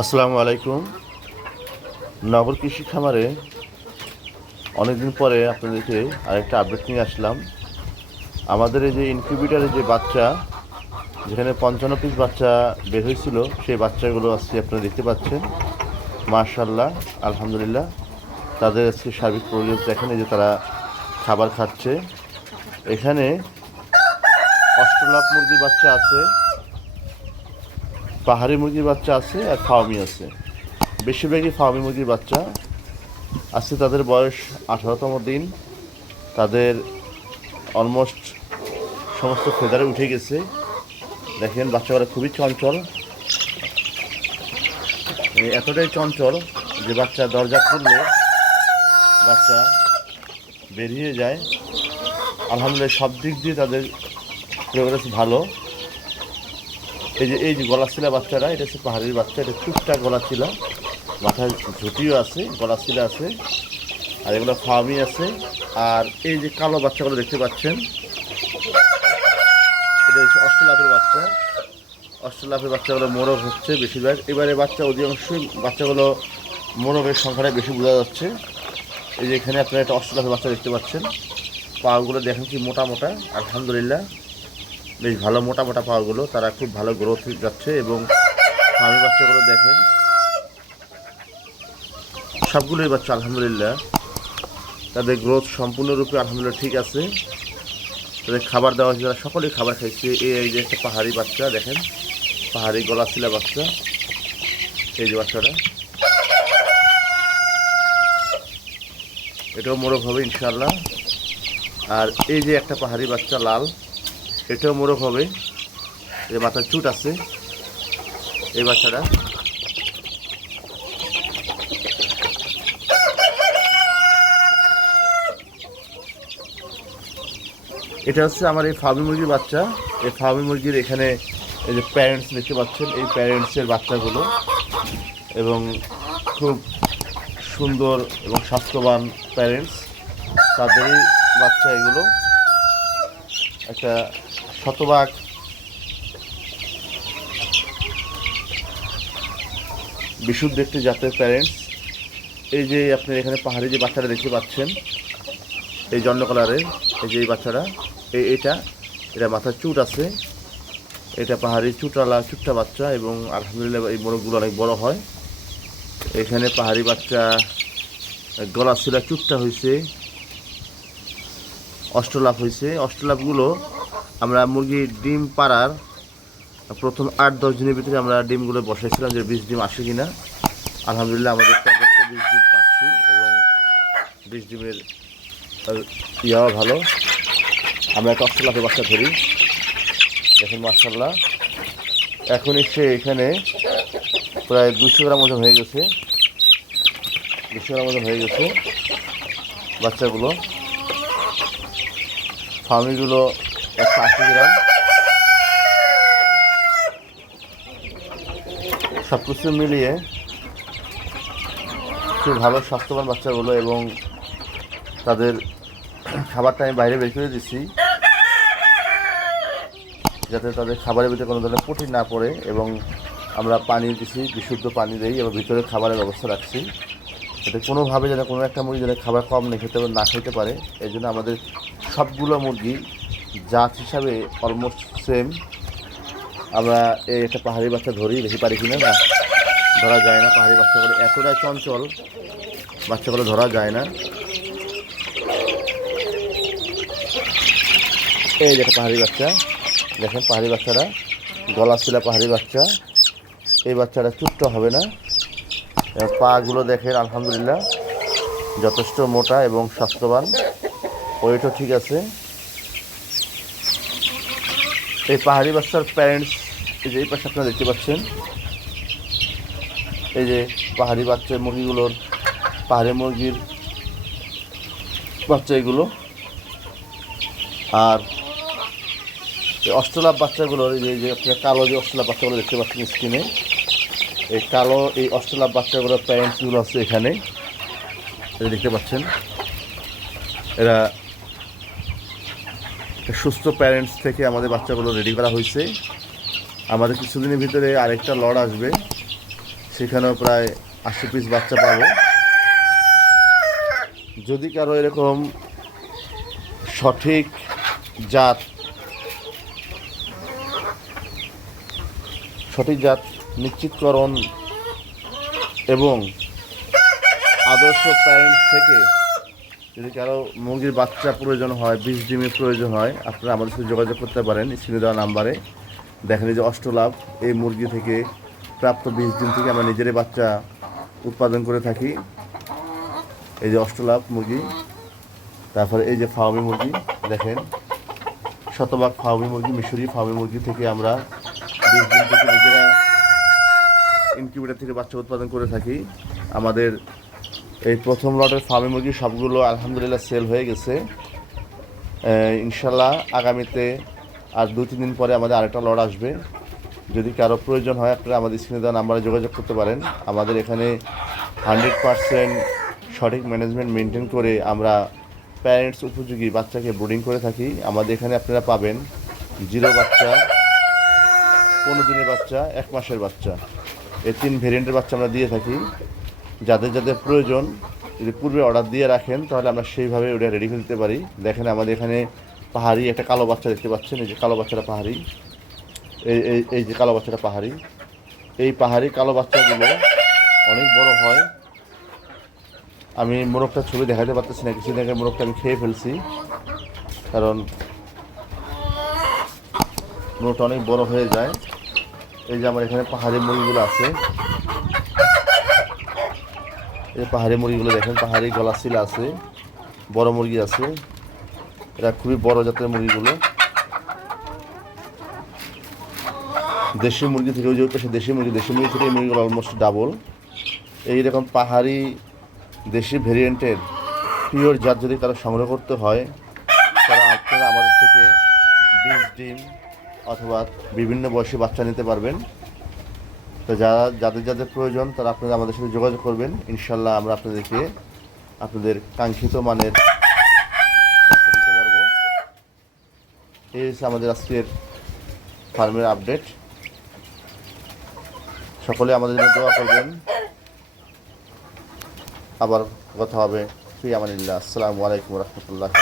আসসালামু আলাইকুম। নগর কৃষি খামারে অনেকদিন পরে আপনাদেরকে আরেকটা আপডেট নিয়ে আসলাম। আমাদের এই যে ইনকিউবেটারের যে বাচ্চা, যেখানে 55 পিস বাচ্চা বের হয়েছিল, সেই বাচ্চাগুলো আজকে আপনারা দেখতে পাচ্ছেন। মাশাআল্লাহ, আলহামদুলিল্লাহ। তাদের আজকে সার্বিক পরিবেশ দেখেন, এই যে তারা খাবার খাচ্ছে। এখানে অস্ট্রেলাপ মুরগির বাচ্চা আছে, পাহাড়ি মুরগির বাচ্চা আছে, আর ফার্মি আছে। বেশিরভাগই ফার্মি মুরগির বাচ্চা। আজকে তাদের বয়স 18তম দিন। তাদের অলমোস্ট সমস্ত ফেদারে উঠে গেছে। দেখেন বাচ্চাগুলো খুবই চঞ্চল, এতটাই চঞ্চল যে বাচ্চা দরজা খুললে বাচ্চা বেরিয়ে যায়। আলহামদুলিল্লাহ, সব দিক দিয়ে তাদের প্রোগ্রেস ভালো। এই যে গলাশিলা বাচ্চারা, এটা হচ্ছে পাহাড়ির বাচ্চা। এটা চুপটা গলাশিলা, মাথায় ঝুঁটিও আছে, গলাশিলা আছে, আর এগুলো ফার্মি আছে। আর এই যে কালো বাচ্চাগুলো দেখতে পাচ্ছেন, এটা হচ্ছে অস্ট্রেলাপের বাচ্চা। অস্ট্রেলাপের বাচ্চাগুলো মোরগ হচ্ছে বেশিরভাগ। এবারে বাচ্চা অধিকাংশই বাচ্চাগুলো মোরগের সংখ্যাটা বেশি বোঝা যাচ্ছে। এই যে এখানে আপনারা একটা অস্ট্রেলাপের বাচ্চা দেখতে পাচ্ছেন। পাগুলো দেখেন কি মোটা মোটা, আলহামদুলিল্লাহ বেশ ভালো মোটা মোটা পাগুলো। তারা খুব ভালো গ্রোথ যাচ্ছে। এবং ফার্মি বাচ্চাগুলো দেখেন, সবগুলোই বাচ্চা আলহামদুলিল্লাহ তাদের গ্রোথ সম্পূর্ণরূপে আলহামদুলিল্লাহ ঠিক আছে। তাদের খাবার দেওয়া হয়েছে, তারা সকলেই খাবার খাইছে। এই যে একটা পাহাড়ি বাচ্চা দেখেন, পাহাড়ি গলাশিলা বাচ্চা। এই যে বাচ্চাটা, এটাও মোরগ হবে ইনশাআল্লাহ। আর এই যে একটা পাহাড়ি বাচ্চা লাল, এটাও মোরগ হবে। এই মাথার চুট আছে এই বাচ্চাটা। এটা হচ্ছে আমার এই ফার্মি মুরগির বাচ্চা। এই ফার্মি মুরগির এখানে এই যে প্যারেন্টস দেখতে পাচ্ছেন, এই প্যারেন্টসের বাচ্চাগুলো, এবং খুব সুন্দর এবং স্বাস্থ্যবান প্যারেন্টস। তাদেরই বাচ্চা এগুলো। একটা শতভাগ বিশুদ্ধ একটি জাতের প্যারেন্টস। এই যে আপনি এখানে পাহাড়ি যে বাচ্চাটা দেখতে পাচ্ছেন, এই জন্য কালারের, এই যে এই বাচ্চাটা, এটা মাথার চুট আছে। এটা পাহাড়ি চুটটা বাচ্চা। এবং আলহামদুলিল্লাহ এই মোরগগুলো অনেক বড় হয়। এখানে পাহাড়ি বাচ্চা গলাশিলা চুটটা হয়েছে, অস্ট্রেলাপ হয়েছে। অস্ট্রেলাপগুলো আমরা মুরগির ডিম পাড়ার প্রথম 8-10 দিনের ভিতরে আমরা ডিমগুলো বসাইছিলাম যে 20 ডিম আসে কিনা। আলহামদুলিল্লাহ আমাদের 20 ডিম পাচ্ছি, এবং 20 ডিমের ইয়াও ভালো। আমরা একটা অস্ট্রেলাপের বাচ্চা ধরি, দেখুন মাশাআল্লাহ। এখন এসে এখানে প্রায় 200 গ্রাম ওজন হয়ে গেছে। 200 গ্রাম ওজন হয়ে গেছে বাচ্চাগুলো। ফার্মিগুলো 180 গ্রাম। সব কিছু মিলিয়ে খুব ভালো স্বাস্থ্যবান বাচ্চাগুলো। এবং তাদের খাবারটা আমি বাইরে বের করে দিচ্ছি, যাতে তাদের খাবারের ভিতরে কোনো ধরনের প্রোটিন না পড়ে। এবং আমরা পানি দিচ্ছি, বিশুদ্ধ পানি দিই, এবং ভিতরে খাবারের ব্যবস্থা রাখছি, যাতে কোনোভাবে যেন কোনো একটা মুরগি যেন খাবার কম না খেতে পারে। এই জন্য আমাদের সবগুলো মুরগি জাত হিসাবে অলমোস্ট সেম। আমরা এই একটা পাহাড়ি বাচ্চা ধরি, বেশি পারি কিনা না, ধরা যায় না। পাহাড়ি বাচ্চাগুলো এতটাই চঞ্চল, বাচ্চাগুলো ধরা যায় না। এই যে একটা পাহাড়ি বাচ্চা দেখেন, পাহাড়ি বাচ্চারা গলাশিলা পাহাড়ি বাচ্চা। এই বাচ্চাটা চুট্ট হবে না। পাগুলো দেখেন আলহামদুলিল্লাহ যথেষ্ট মোটা এবং স্বাস্থ্যবান, ওয়েটও ঠিক আছে। এই পাহাড়ি বাচ্চার প্যারেন্টস এই যে এই পাশে আপনারা দেখতে পাচ্ছেন। এই যে পাহাড়ি বাচ্চা মুরগিগুলোর, পাহাড়ি মুরগির বাচ্চা এগুলো। আর এই অস্ট্রেলাপ বাচ্চাগুলোর, এই যে আপনারা কালো যে অস্ট্রেলাপ বাচ্চাগুলো দেখতে পাচ্ছেন স্ক্রিনে, এই কালো এই অস্ট্রেলাপ বাচ্চাগুলোর প্যারেন্টসগুলো আছে এখানে, এটা দেখতে পাচ্ছেন। এরা সুস্থ প্যারেন্টস থেকে আমাদের বাচ্চাগুলো রেডি করা হয়েছে। আমাদের কিছুদিনের ভিতরে আরেকটা লট আসবে, সেখানেও প্রায় 80 পিস বাচ্চা পাবো। যদি কারো এরকম সঠিক জাত নিশ্চিতকরণ এবং আদর্শ প্যারেন্টস থেকে যদি কারো মুরগির বাচ্চা প্রয়োজন হয়, 20 ডিমের প্রয়োজন হয়, আপনারা আমাদের সাথে যোগাযোগ করতে পারেন স্ক্রিনে দেওয়া নাম্বারে। দেখেন এই যে অষ্টলাভ, এই মুরগি থেকে প্রাপ্ত 20 ডিম থেকে আমরা নিজেরাই বাচ্চা উৎপাদন করে থাকি। এই যে অষ্টলাভ মুরগি, তারপরে এই যে ফার্মি মুরগি দেখেন, শতভাগ ফার্মি মুরগি, মিশরি ফার্মি মুরগি থেকে আমরা 20 ডিম থেকে নিজেরা ইনকিউবেটর থেকে বাচ্চা উৎপাদন করে থাকি। আমাদের এই প্রথম লটের ফার্মি মুরগি সবগুলো আলহামদুলিল্লাহ সেল হয়ে গেছে। ইনশাল্লাহ আগামীতে আর 2-3 দিন পরে আমাদের আরেকটা লট আসবে। যদি কারো প্রয়োজন হয় আপনারা আমাদের স্ক্রিনে দেওয়া নাম্বারে যোগাযোগ করতে পারেন। আমাদের এখানে 100% সঠিক ম্যানেজমেন্ট মেনটেন করে আমরা প্যারেন্টস উপযোগী বাচ্চাকে ব্রুডিং করে থাকি। আমাদের এখানে আপনারা পাবেন 0 বাচ্চা, 15 দিনের বাচ্চা, 1 মাসের বাচ্চা, এই 3 ভেরিয়েন্টের বাচ্চা আমরা দিয়ে থাকি। যাদের যাদের প্রয়োজন যদি পূর্বে অর্ডার দিয়ে রাখেন তাহলে আমরা সেইভাবে ওটা রেডি করে দিতে পারি। দেখেন আমাদের এখানে পাহাড়ি একটা কালো বাচ্চা দেখতে পাচ্ছেন, এই যে কালো বাচ্চাটা পাহাড়ি, এই যে কালো বাচ্চাটা পাহাড়ি। এই পাহাড়ি কালো বাচ্চাগুলো অনেক বড় হয়। আমি মোরগটার ছবি দেখাতে পারতেছি না, কিছুদিন আগে মোরগটা আমি খেয়ে ফেলছি, কারণ মোরগটা অনেক বড় হয়ে যায়। এই যে আমার এখানে পাহাড়ি মুরগিগুলো আছে, এই পাহাড়ি মুরগিগুলো দেখেন, পাহাড়ি গলাশিলা আছে, বড় মুরগি আছে, এরা খুবই বড় জাতের মুরগিগুলো। দেশি মুরগি থেকে ওই যে পাশে দেশি মুরগি থেকে এই মুরগিগুলো অলমোস্ট ডাবল। এইরকম পাহাড়ি দেশি ভেরিয়েন্টের পিওর জাত যদি কারো সংগ্রহ করতে হয় তারা আপনারা আমাদের থেকে 20 ডিম অথবা বিভিন্ন বয়সী বাচ্চা নিতে পারবেন। তো যাদের প্রয়োজন তারা আপনারা আমাদের সাথে যোগাযোগ করবেন। ইনশাল্লাহ আমরা আপনাদেরকে আপনাদের কাঙ্ক্ষিত মানের বাচ্চা দিতে পারবো। এই হচ্ছে আমাদের আজকের ফার্মের আপডেট। সকলে আমাদের জন্য দোয়া করবেন। আবার কথা হবে। ফি আমানিল্লাহ। আসসালামু আলাইকুম ওয়া রাহমাতুল্লাহি।